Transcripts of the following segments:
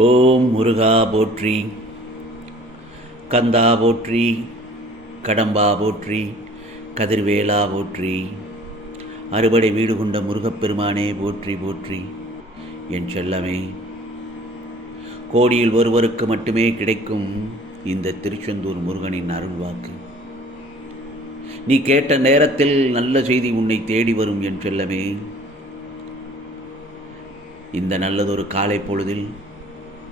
ஓம் முருகா போற்றி, கந்தா போற்றி, கடம்பா போற்றி, கதிர்வேலா போற்றி, அறுபடை வீடு கொண்ட முருகப்பெருமானே போற்றி போற்றி. என் செல்லமே, கோடியில் ஒருவருக்கு மட்டுமே கிடைக்கும் இந்த திருச்செந்தூர் முருகனின் அருள்வாக்கு. நீ கேட்ட நேரத்தில் நல்ல செய்தி உன்னை தேடி வரும் என் செல்லமே. இந்த நல்லதொரு காலை பொழுதில்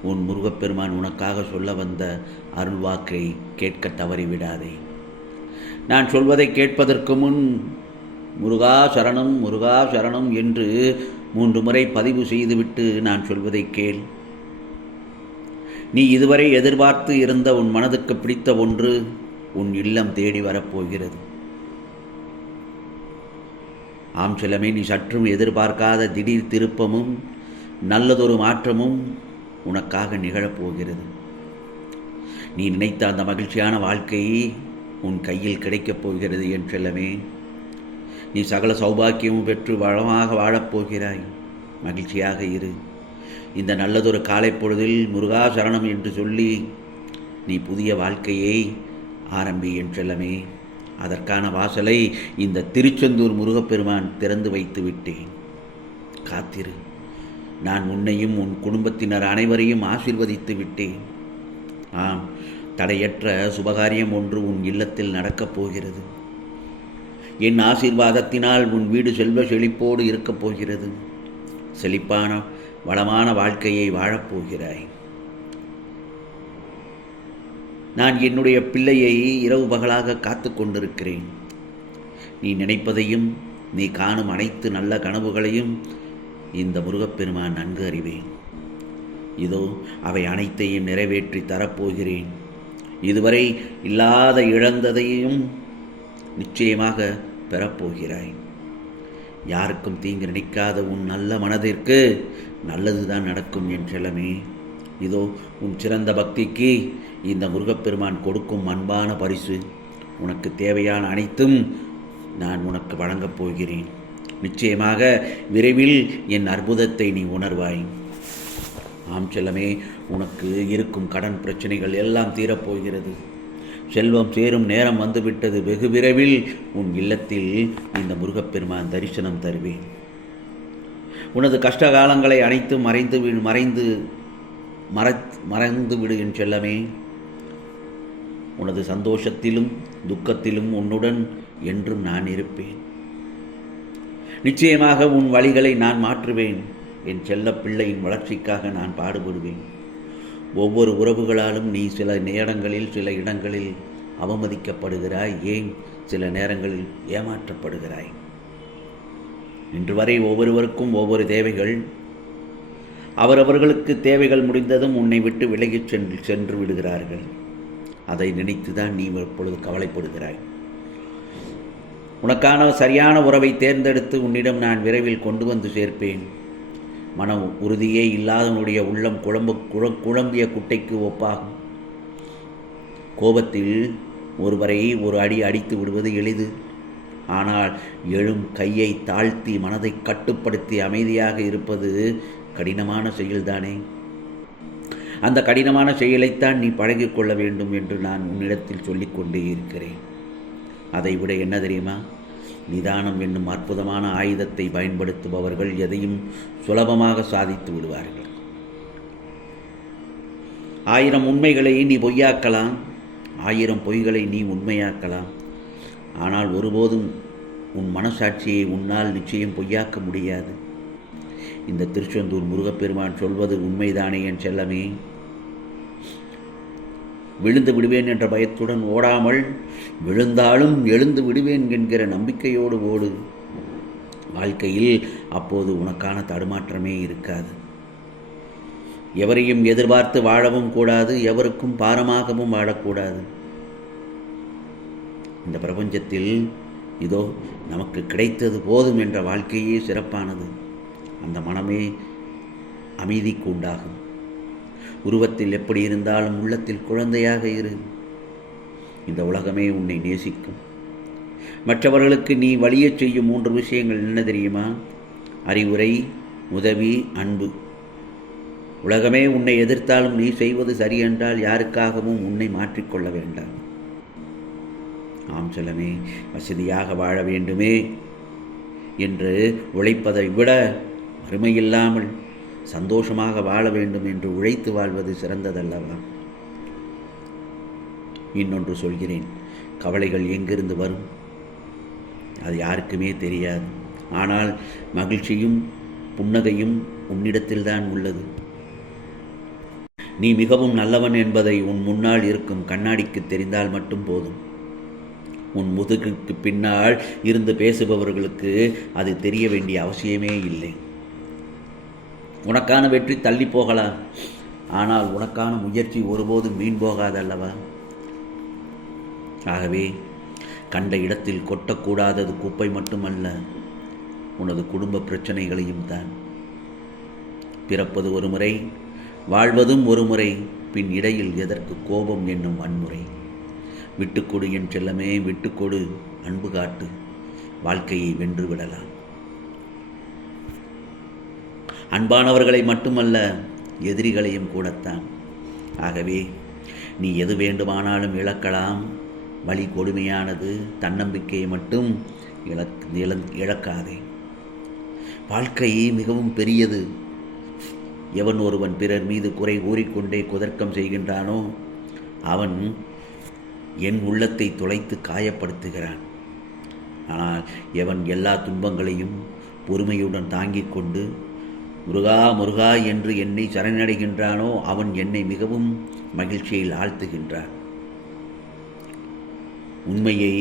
உன் முருகப்பெருமான் உனக்காக சொல்ல வந்த அருள்வாக்கை கேட்க தவறிவிடாதே. நான் சொல்வதை கேட்பதற்கு முன் முருகா சரணம், முருகா சரணம் என்று 3 முறை பதிவு செய்துவிட்டு நான் சொல்வதை கேள். நீ இதுவரை எதிர்பார்த்து இருந்த உன் மனதுக்கு பிடித்த ஒன்று உன் இல்லம் தேடி வரப்போகிறது. ஆம் செல்லமே, நீ சற்றும் எதிர்பார்க்காத திடீர் திருப்பமும் நல்லதொரு மாற்றமும் உனக்காக நிகழப்போகிறது. நீ நினைத்த அந்த மகிழ்ச்சியான வாழ்க்கை உன் கையில் கிடைக்கப் போகிறது என் செல்லமே. நீ சகல சௌபாக்கியமும் பெற்று வளமாக வாழப்போகிறாய். மகிழ்ச்சியாக இரு. இந்த நல்லதொரு காலை பொழுதில் முருகா சரணம் என்று சொல்லி நீ புதிய வாழ்க்கையை ஆரம்பி என் செல்லமே. அதற்கான வாசலை இந்த திருச்செந்தூர் முருகப்பெருமான் திறந்து வைத்து விட்டேன். காத்திரு. நான் உன்னையும் உன் குடும்பத்தினர் அனைவரையும் ஆசீர்வதித்து விட்டேன். ஆம், தடையற்ற சுபகாரியம் ஒன்று உன் இல்லத்தில் நடக்கப் போகிறது. என் ஆசீர்வாதத்தினால் உன் வீடு செல்வ செழிப்போடு இருக்கப் போகிறது. செழிப்பான வளமான வாழ்க்கையை வாழப்போகிறாய். நான் என்னுடைய பிள்ளையை இரவு பகலாக காத்து கொண்டிருக்கிறேன். நீ நினைப்பதையும் நீ காணும் அனைத்து நல்ல கனவுகளையும் இந்த முருகப்பெருமான் நன்கு அறிவேன். இதோ அவை அனைத்தையும் நிறைவேற்றி தரப்போகிறேன். இதுவரை இல்லாத இழந்ததையும் நிச்சயமாக பெறப்போகிறாய். யாருக்கும் தீங்கு நினைக்காத உன் நல்ல மனதிற்கு நல்லதுதான் நடக்கும் என் செல்லமே. இதோ உன் சிறந்த பக்திக்கு இந்த முருகப்பெருமான் கொடுக்கும் அன்பான பரிசு. உனக்கு தேவையான அனைத்தும் நான் உனக்கு வழங்கப் போகிறேன். நிச்சயமாக விரைவில் என் அற்புதத்தை நீ உணர்வாய். ஆம் செல்லமே, உனக்கு இருக்கும் கடன் பிரச்சனைகள் எல்லாம் தீரப்போகிறது. செல்வம் சேரும் நேரம் வந்துவிட்டது. வெகு விரைவில் உன் இல்லத்தில் இந்த முருகப்பெருமான் தரிசனம் தருவேன். உனது கஷ்டகாலங்களை அனைத்தும் மறைந்து விடு என் செல்லமே. உனது சந்தோஷத்திலும் துக்கத்திலும் உன்னுடன் என்றும் நான் இருப்பேன். நிச்சயமாக உன் வழிகளை நான் மாற்றுவேன். என் செல்ல பிள்ளையின் வளர்ச்சிக்காக நான் பாடுபடுவேன். ஒவ்வொரு உறவுகளாலும் நீ சில நேரங்களில் சில இடங்களில் அவமதிக்கப்படுகிறாய். ஏன் சில நேரங்களில் ஏமாற்றப்படுகிறாய். இன்று வரை ஒவ்வொருவருக்கும் ஒவ்வொரு தேவைகள். அவரவர்களுக்கு தேவைகள் முடிந்ததும் உன்னை விட்டு விலகிச் சென்று விடுகிறார்கள். அதை நினைத்துதான் நீ இப்பொழுது கவலைப்படுகிறாய். உனக்கான சரியான உறவை தேர்ந்தெடுத்து உன்னிடம் நான் விரைவில் கொண்டு வந்து சேர்ப்பேன். மன உறுதியே இல்லாதவனுடைய உள்ளம் குழம்பிய குட்டைக்கு ஒப்பாகும். கோபத்தில் ஒருவரை ஒரு அடி அடித்து விடுவது எளிது. ஆனால் எழும் கையை தாழ்த்தி மனதை கட்டுப்படுத்தி அமைதியாக இருப்பது கடினமான செயல்தானே. அந்த கடினமான செயலைத்தான் நீ பழகிக்கொள்ள வேண்டும் என்று நான் உன்னிடத்தில் சொல்லிக்கொண்டே இருக்கிறேன். அதைவிட என்ன தெரியுமா? நிதானம் என்னும் அற்புதமான ஆயுதத்தை பயன்படுத்துபவர்கள் எதையும் சுலபமாக சாதித்து விடுவார்கள். 1000 உண்மைகளை நீ பொய்யாக்கலாம், 1000 பொய்களை நீ உண்மையாக்கலாம். ஆனால் ஒருபோதும் உன் மனசாட்சியை உன்னால் நிச்சயம் பொய்யாக்க முடியாது. இந்த திருச்செந்தூர் முருகப்பெருமான் சொல்வது உண்மைதானே என் செல்லமே. விழுந்து விடுவேன் என்ற பயத்துடன் ஓடாமல் விழுந்தாலும் எழுந்து விடுவேன் என்கிற நம்பிக்கையோடு ஓடு. வாழ்க்கையில் அப்போது உனக்கான தடுமாற்றமே இருக்காது. எவரையும் எதிர்பார்த்து வாழவும் கூடாது, எவருக்கும் பாரமாகவும் வாழக்கூடாது. இந்த பிரபஞ்சத்தில் இதோ நமக்கு கிடைத்தது போதும் என்ற வாழ்க்கையே சிறப்பானது. அந்த மனமே அமைதிக்கு உண்டாகும். உருவத்தில் எப்படி இருந்தாலும் உள்ளத்தில் குழந்தையாக இரு. இந்த உலகமே உன்னை நேசிக்கும். மற்றவர்களுக்கு நீ வலியச் செய்யும் 3 விஷயங்கள் என்ன தெரியுமா? அறிவுரை, உதவி, அன்பு. உலகமே உன்னை எதிர்த்தாலும் நீ செய்வது சரியென்றால் யாருக்காகவும் உன்னை மாற்றிக்கொள்ள வேண்டாம். ஆம் செல்லமே, வசதியாக வாழ வேண்டுமே என்று உழைப்பதை விட வறுமையில்லாமல் சந்தோஷமாக வாழ வேண்டும் என்று உழைத்து வாழ்வது சிறந்ததல்லவா? இன்னொன்று சொல்கிறேன், கவலைகள் எங்கிருந்து வரும் அது யாருக்குமே தெரியாது. ஆனால் மகிழ்ச்சியும் புன்னகையும் உன்னிடத்தில்தான் உள்ளது. நீ மிகவும் நல்லவன் என்பதை உன் முன்னால் இருக்கும் கண்ணாடிக்கு தெரிந்தால் மட்டும் போதும். உன் முதுகுக்கு பின்னால் இருந்து பேசுபவர்களுக்கு அது தெரிய வேண்டிய அவசியமே இல்லை. உனக்கான வெற்றி தள்ளி போகலாம், ஆனால் உனக்கான முயற்சி ஒருபோதும் வீண் போகாதல்லவா? ஆகவே கண்ட இடத்தில் கொட்டக்கூடாதது குப்பை மட்டுமல்ல, உனது குடும்ப பிரச்சனைகளையும் தான். பிறப்பது ஒரு முறை, வாழ்வதும் ஒரு முறை, பின் இடையில் எதற்கு கோபம் என்னும் வன்முறை? விட்டுக்கொடு என் செல்லமே, விட்டுக்கொடு, அன்பு காட்டு, வாழ்க்கையை வென்று விடலாம். அன்பானவர்களை மட்டுமல்ல, எதிரிகளையும் கூடத்தான். ஆகவே நீ எது வேண்டுமானாலும் இழக்கலாம், வழி கொடுமையானது, தன்னம்பிக்கையை மட்டும் இழக்காதே. வாழ்க்கை மிகவும் பெரியது. எவன் ஒருவன் பிறர் மீது குறை கூறிக்கொண்டே குதர்க்கம் செய்கின்றானோ அவன் என் உள்ளத்தை துளைத்து காயப்படுத்துகிறான். ஆனால் எவன் எல்லா துன்பங்களையும் பொறுமையுடன் தாங்கிக் கொண்டு முருகா முருகா என்று என்னை சரணடைகின்றானோ அவன் என்னை மிகவும் மகிழ்ச்சியில் ஆழ்த்துகின்றான். உண்மையை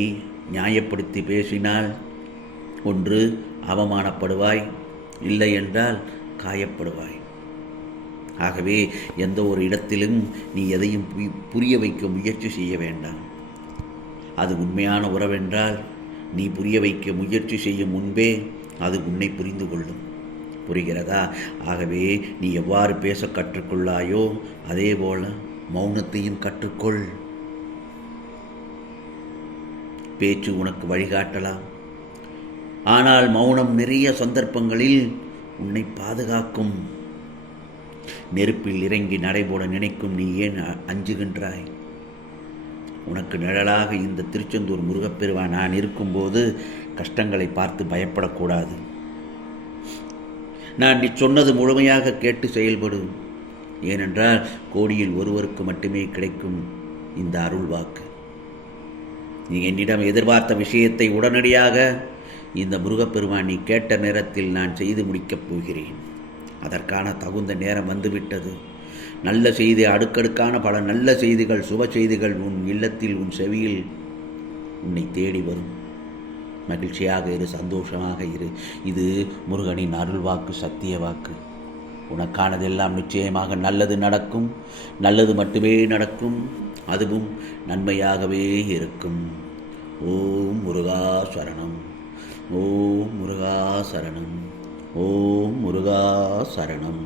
நியாயப்படுத்தி பேசினால் ஒன்று அவமானப்படுவாய், இல்லை என்றால் காயப்படுவாய். ஆகவே எந்த ஒரு இடத்திலும் நீ எதையும் புரிய வைக்க முயற்சி செய்ய வேண்டாம். அது உண்மையான உறவென்றால் நீ புரிய வைக்க முயற்சி செய்யும் முன்பே அது உன்னை புரிந்து கொள்ளும். புரிகிறதா? ஆகவே நீ எவ்வாறு பேச கற்றுக்கொள்ளாயோ அதே போல மௌனத்தையும் கற்றுக்கொள். பேச்சு உனக்கு வழிகாட்டலாம், ஆனால் மௌனம் நிறைய சந்தர்ப்பங்களில் உன்னை பாதுகாக்கும். நெருப்பில் இறங்கி நடைபோட நினைக்கும் நீ ஏன் அஞ்சுகின்றாய்? உனக்கு நிழலாக இந்த திருச்செந்தூர் முருகப்பெருமான் நான் இருக்கும்போது கஷ்டங்களை பார்த்து பயப்படக்கூடாது. நான் நீ சொன்னது முழுமையாக கேட்டு செயல்படு. ஏனென்றால் கோடியில் ஒருவருக்கு மட்டுமே கிடைக்கும் இந்த அருள் வாக்கு. நீ என்னிடம் எதிர்பார்த்த விஷயத்தை உடனடியாக இந்த முருகப்பெருமான் நீ கேட்ட நேரத்தில் நான் செய்து முடிக்கப் போகிறேன். அதற்கான தகுந்த நேரம் வந்துவிட்டது. நல்ல செய்தி, அடுக்கடுக்கான பல நல்ல செய்திகள், சுப செய்திகள் உன் இல்லத்தில், உன் செவியில் உன்னை தேடி வரும். மகிழ்ச்சியாக இரு, சந்தோஷமாக இரு. இது முருகனின் அருள் வாக்கு, சத்திய வாக்கு. உனக்கானதெல்லாம் நிச்சயமாக நல்லது நடக்கும். நல்லது மட்டுமே நடக்கும், அதுவும் நன்மையாகவே இருக்கும். ஓம் முருகா சரணம், ஓம் முருகா சரணம், ஓம் முருகா சரணம்.